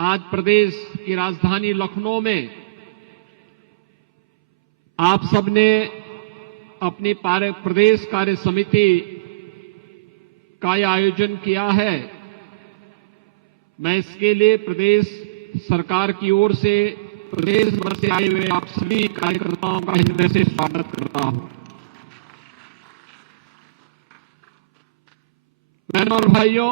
आज प्रदेश की राजधानी लखनऊ में आप सबने अपनी प्रदेश कार्य समिति का यह आयोजन किया है। मैं इसके लिए प्रदेश सरकार की ओर से प्रदेश भर से आए हुए आप सभी कार्यकर्ताओं का हृदय से स्वागत करता हूं। बहनों और भाइयों,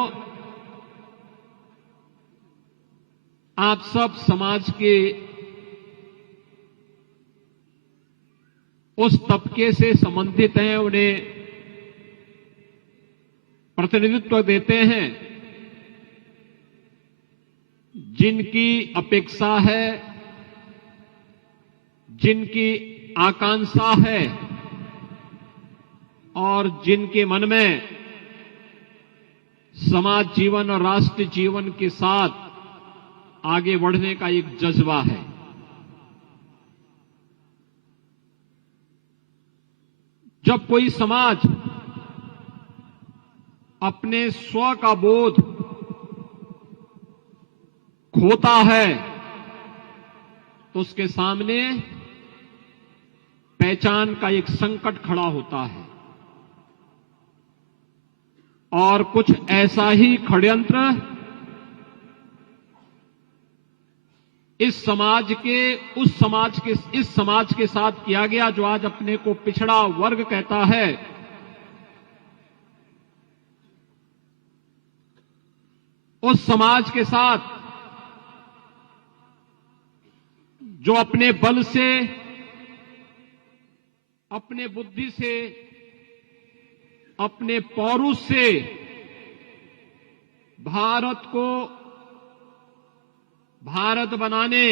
आप सब समाज के उस तबके से संबंधित हैं, उन्हें प्रतिनिधित्व देते हैं जिनकी अपेक्षा है, जिनकी आकांक्षा है और जिनके मन में समाज जीवन और राष्ट्र जीवन के साथ आगे बढ़ने का एक जज्बा है। जब कोई समाज अपने स्व का बोध खोता है तो उसके सामने पहचान का एक संकट खड़ा होता है और कुछ ऐसा ही षड्यंत्र इस समाज के साथ किया गया जो आज अपने को पिछड़ा वर्ग कहता है। उस समाज के साथ जो अपने बल से, अपने बुद्धि से, अपने पौरुष से भारत को भारत बनाने,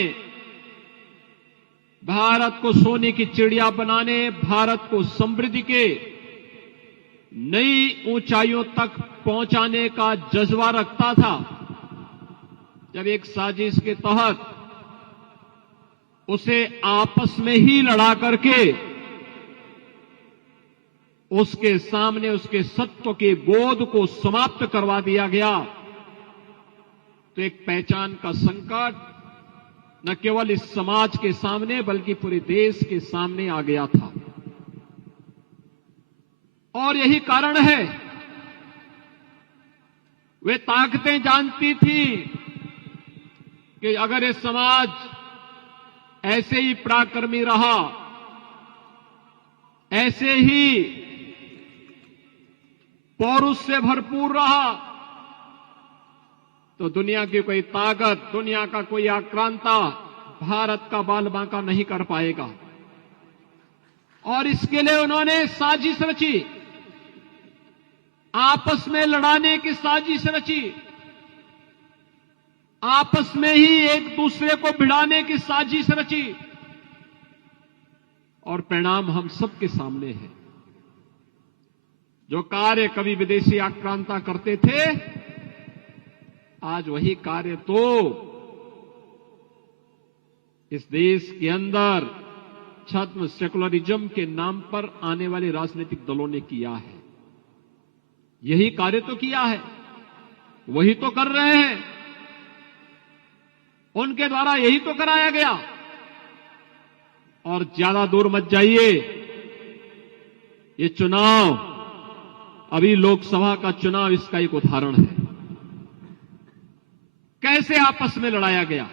भारत को सोने की चिड़िया बनाने, भारत को समृद्धि के नई ऊंचाइयों तक पहुंचाने का जज्बा रखता था, जब एक साजिश के तहत उसे आपस में ही लड़ा करके उसके सामने उसके सत्व के बोध को समाप्त करवा दिया गया, तो एक पहचान का संकट न केवल इस समाज के सामने बल्कि पूरे देश के सामने आ गया था। और यही कारण है, वे ताकतें जानती थी कि अगर ये समाज ऐसे ही पराक्रमी रहा, ऐसे ही पौरुष से भरपूर रहा, तो दुनिया की कोई ताकत, दुनिया का कोई आक्रांता भारत का बाल बांका नहीं कर पाएगा। और इसके लिए उन्होंने साजिश रची, आपस में लड़ाने की साजिश रची, आपस में ही एक दूसरे को भिड़ाने की साजिश रची, और परिणाम हम सबके सामने है। जो कार्य कभी विदेशी आक्रांता करते थे, आज वही कार्य तो इस देश के अंदर छद्म सेकुलरिज्म के नाम पर आने वाले राजनीतिक दलों ने किया है। यही कार्य तो किया है, वही तो कर रहे हैं, उनके द्वारा यही तो कराया गया। और ज्यादा दूर मत जाइए, ये चुनाव, अभी लोकसभा का चुनाव इसका एक उदाहरण है। कैसे आपस में लड़ाया गया,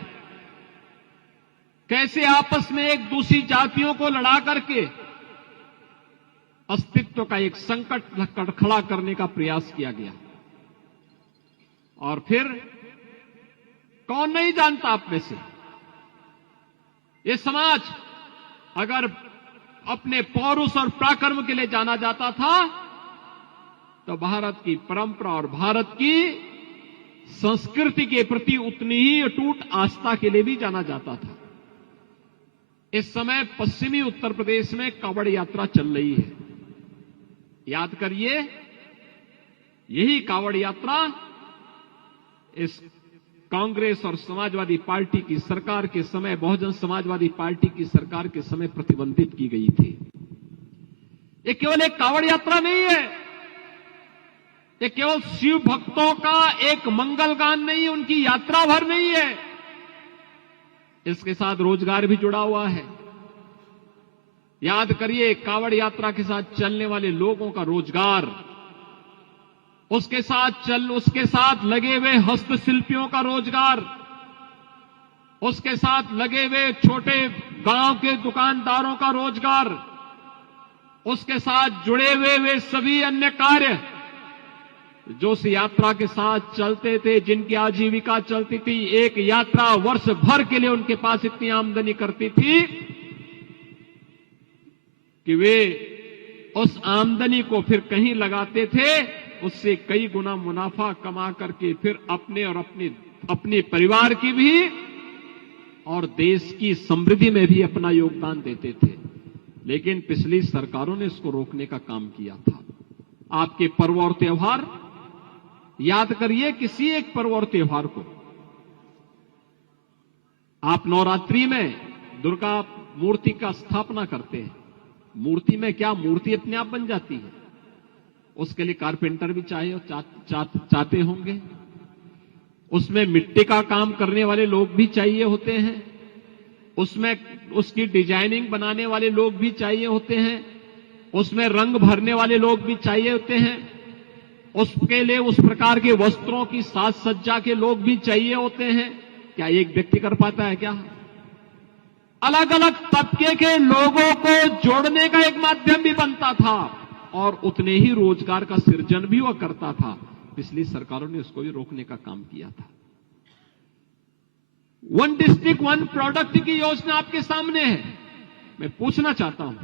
कैसे आपस में एक दूसरी जातियों को लड़ा करके अस्तित्व का एक संकट खड़ा करने का प्रयास किया गया। और फिर कौन नहीं जानता आप में से, ये समाज अगर अपने पौरुष और पराक्रम के लिए जाना जाता था तो भारत की परंपरा और भारत की संस्कृति के प्रति उतनी ही अटूट आस्था के लिए भी जाना जाता था। इस समय पश्चिमी उत्तर प्रदेश में कांवड़ यात्रा चल रही है। याद करिए, यही कांवड़ यात्रा इस कांग्रेस और समाजवादी पार्टी की सरकार के समय, बहुजन समाजवादी पार्टी की सरकार के समय प्रतिबंधित की गई थी। ये केवल एक कांवड़ यात्रा नहीं है, ये केवल शिव भक्तों का एक मंगल गान नहीं, उनकी यात्रा भर नहीं है। इसके साथ रोजगार भी जुड़ा हुआ है। याद करिए, कांवड़ यात्रा के साथ चलने वाले लोगों का रोजगार, उसके साथ लगे हुए हस्तशिल्पियों का रोजगार, उसके साथ लगे हुए छोटे गांव के दुकानदारों का रोजगार, उसके साथ जुड़े हुए वे सभी अन्य कार्य जो उस यात्रा के साथ चलते थे, जिनकी आजीविका चलती थी। एक यात्रा वर्ष भर के लिए उनके पास इतनी आमदनी करती थी कि वे उस आमदनी को फिर कहीं लगाते थे, उससे कई गुना मुनाफा कमा करके फिर अपने और अपने परिवार की भी और देश की समृद्धि में भी अपना योगदान देते थे। लेकिन पिछली सरकारों ने इसको रोकने का काम किया था। आपके पर्व और त्योहार याद करिए, किसी एक पर्व और त्योहार को आप नवरात्रि में दुर्गा मूर्ति का स्थापना करते हैं। मूर्ति में क्या, मूर्ति अपने आप बन जाती है। उसके लिए कारपेंटर भी चाहते होंगे, उसमें मिट्टी का काम करने वाले लोग भी चाहिए होते हैं, उसमें उसकी डिजाइनिंग बनाने वाले लोग भी चाहिए होते हैं, उसमें रंग भरने वाले लोग भी चाहिए होते हैं, उसके लिए उस प्रकार के वस्त्रों की साज सज्जा के लोग भी चाहिए होते हैं। क्या एक व्यक्ति कर पाता है क्या? अलग अलग तबके के लोगों को जोड़ने का एक माध्यम भी बनता था और उतने ही रोजगार का सृजन भी वह करता था। पिछली सरकारों ने उसको भी रोकने का काम किया था। वन डिस्ट्रिक्ट वन प्रोडक्ट की योजना आपके सामने है। मैं पूछना चाहता हूं,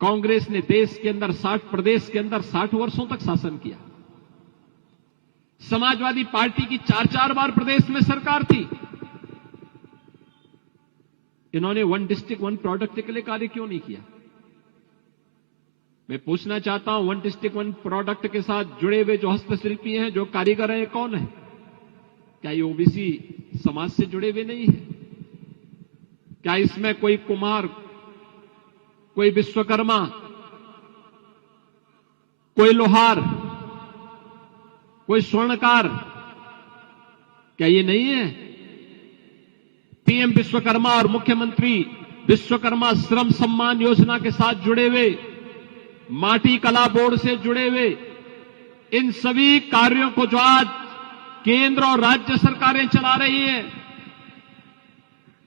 कांग्रेस ने देश के अंदर 60 प्रदेश के अंदर 60 वर्षों तक शासन किया। समाजवादी पार्टी की 4-4 बार प्रदेश में सरकार थी। इन्होंने वन डिस्ट्रिक्ट वन प्रोडक्ट के लिए कार्य क्यों नहीं किया? मैं पूछना चाहता हूं, वन डिस्ट्रिक्ट वन प्रोडक्ट के साथ जुड़े हुए जो हस्तशिल्पी हैं, जो कारीगर हैं, कौन है? क्या ये ओबीसी समाज से जुड़े हुए नहीं है? क्या इसमें कोई कुम्हार, कोई विश्वकर्मा, कोई लोहार, कोई स्वर्णकार, क्या ये नहीं है? पीएम विश्वकर्मा और मुख्यमंत्री विश्वकर्मा श्रम सम्मान योजना के साथ जुड़े हुए, माटी कला बोर्ड से जुड़े हुए, इन सभी कार्यों को जो आज केंद्र और राज्य सरकारें चला रही हैं,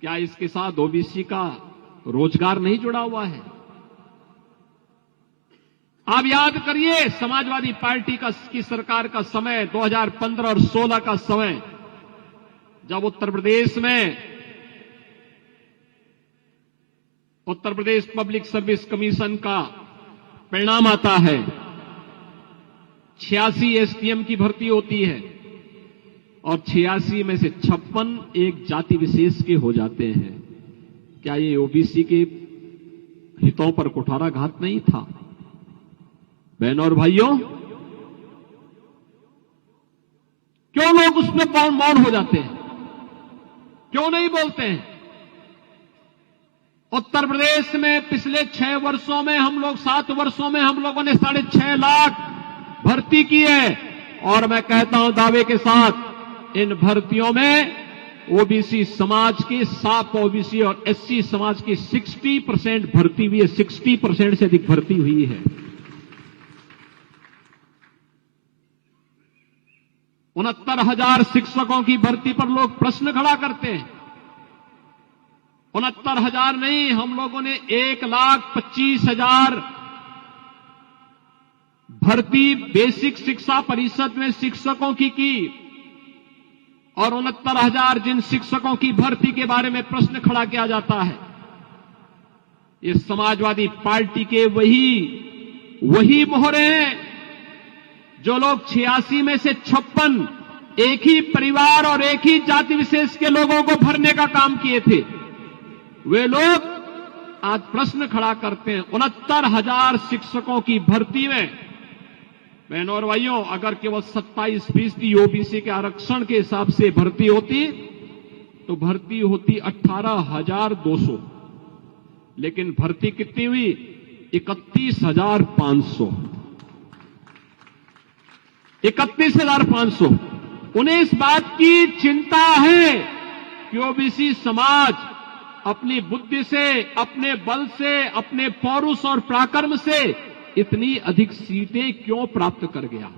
क्या इसके साथ ओबीसी का रोजगार नहीं जुड़ा हुआ है? आप याद करिए, समाजवादी पार्टी की सरकार का समय 2015 और 16 का समय, जब Uttar Pradesh public service commission का परिणाम आता है, 86 एसडीएम की भर्ती होती है और 86 में से 56 एक जाति विशेष के हो जाते हैं। क्या ये ओबीसी के हितों पर कुठाराघात नहीं था? बहनों और भाइयों, क्यों लोग उसमें मौन हो जाते हैं? क्यों नहीं बोलते हैं? उत्तर प्रदेश में पिछले 6 वर्षों में 7 वर्षों में हम लोगों ने 6.5 लाख भर्ती की है और मैं कहता हूं दावे के साथ, इन भर्तियों में ओबीसी समाज की, साफ ओबीसी और एससी समाज की 60% भर्ती हुई है। 60% से अधिक भर्ती हुई है। 69,000 शिक्षकों की भर्ती पर लोग प्रश्न खड़ा करते हैं। 69,000 नहीं, हम लोगों ने 1,25,000 भर्ती बेसिक शिक्षा परिषद में शिक्षकों की और 69,000 जिन शिक्षकों की भर्ती के बारे में प्रश्न खड़ा किया जाता है, ये समाजवादी पार्टी के वही मोहरे हैं जो लोग 86 में से 56 एक ही परिवार और एक ही जाति विशेष के लोगों को भरने का काम किए थे। वे लोग आज प्रश्न खड़ा करते हैं। 69,000 शिक्षकों की भर्ती में, बहनों और भाइयों, अगर केवल 27% ओबीसी के आरक्षण के हिसाब से भर्ती होती तो भर्ती होती 18,200, लेकिन भर्ती कितनी हुई? 31,500। 31,500। उन्हें इस बात की चिंता है कि ओबीसी समाज अपनी बुद्धि से, अपने बल से, अपने पौरुष और पराक्रम से इतनी अधिक सीटें क्यों प्राप्त कर गया।